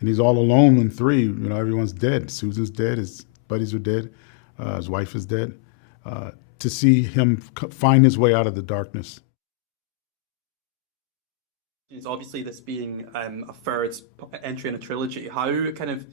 and he's all alone in 3. You know, everyone's dead. Susan's dead. His buddies are dead. His wife is dead. To see him find his way out of the darkness. It's obviously this being a third entry in a trilogy. How kind of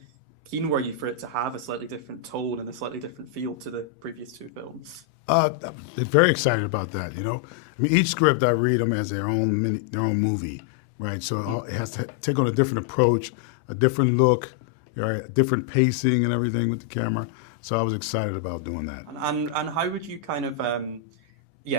keen were you for it to have a slightly different tone and a slightly different feel to the previous 2 films? I'm very excited about that. You know, I mean, each script I read them as their own their own movie, right? So it has to take on a different approach, a different look, right? A different pacing and everything with the camera. So I was excited about doing that. And how would you kind of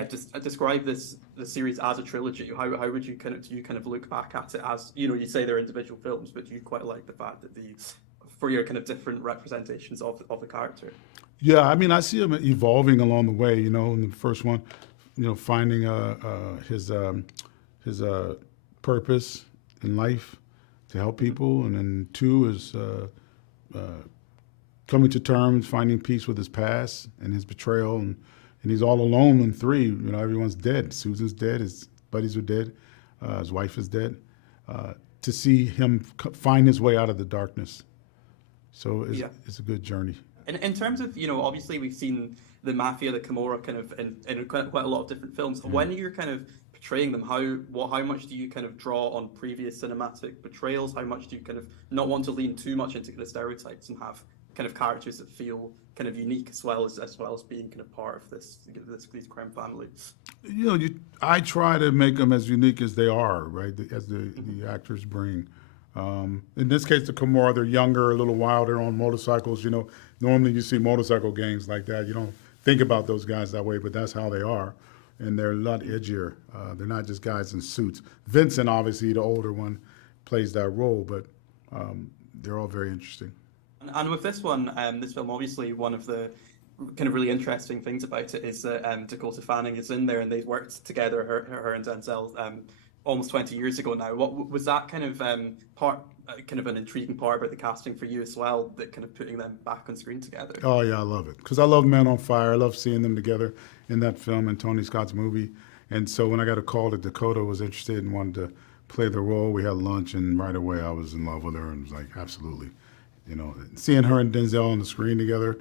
just describe the series as a trilogy? How would you do you kind of look back at it as, you know, you say they're individual films, but do you quite like the fact that these for your kind of different representations of the character? Yeah, I mean, I see him evolving along the way. You know, in the first one, you know, finding his purpose in life to help people, and then 2 is coming to terms, finding peace with his past and his betrayal, and he's all alone in 3. You know, everyone's dead. Susan's dead. His buddies are dead. His wife is dead. To see him find his way out of the darkness. So it's a good journey. In terms of, you know, obviously we've seen the Mafia, the Camorra kind of in quite a lot of different films. Mm-hmm. When you're kind of portraying them, how much do you kind of draw on previous cinematic portrayals? How much do you kind of not want to lean too much into the stereotypes and have kind of characters that feel kind of unique as well as being kind of part of these crime families? You know, I try to make them as unique as they are, right? As the actors bring. In this case, the Camorra, they're younger, a little wilder on motorcycles. You know, normally you see motorcycle gangs like that. You don't think about those guys that way, but that's how they are. And they're a lot edgier. They're not just guys in suits. Vincent, obviously, the older one, plays that role, but they're all very interesting. And with this one, this film, obviously, one of the kind of really interesting things about it is that Dakota Fanning is in there, and they worked together, her and Denzel, almost 20 years ago now. What was that kind of kind of an intriguing part about the casting for you as well, that kind of putting them back on screen together? Oh yeah, I love it, because I love Men on Fire. I love seeing them together in that film and Tony Scott's movie. And so when I got a call that Dakota was interested and wanted to play the role, we had lunch, and right away I was in love with her and was like, absolutely. You know, seeing her and Denzel on the screen together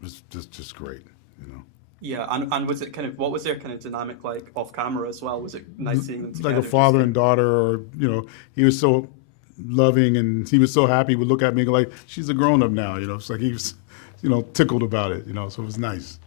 was just great, you know. Yeah, and was it kind of, what was their kind of dynamic like off camera as well? Was it nice seeing them together? Like a father and daughter, or, you know, he was so loving and he was so happy. He would look at me and go like, she's a grown up now, you know. It's like he was, you know, tickled about it, you know, so it was nice.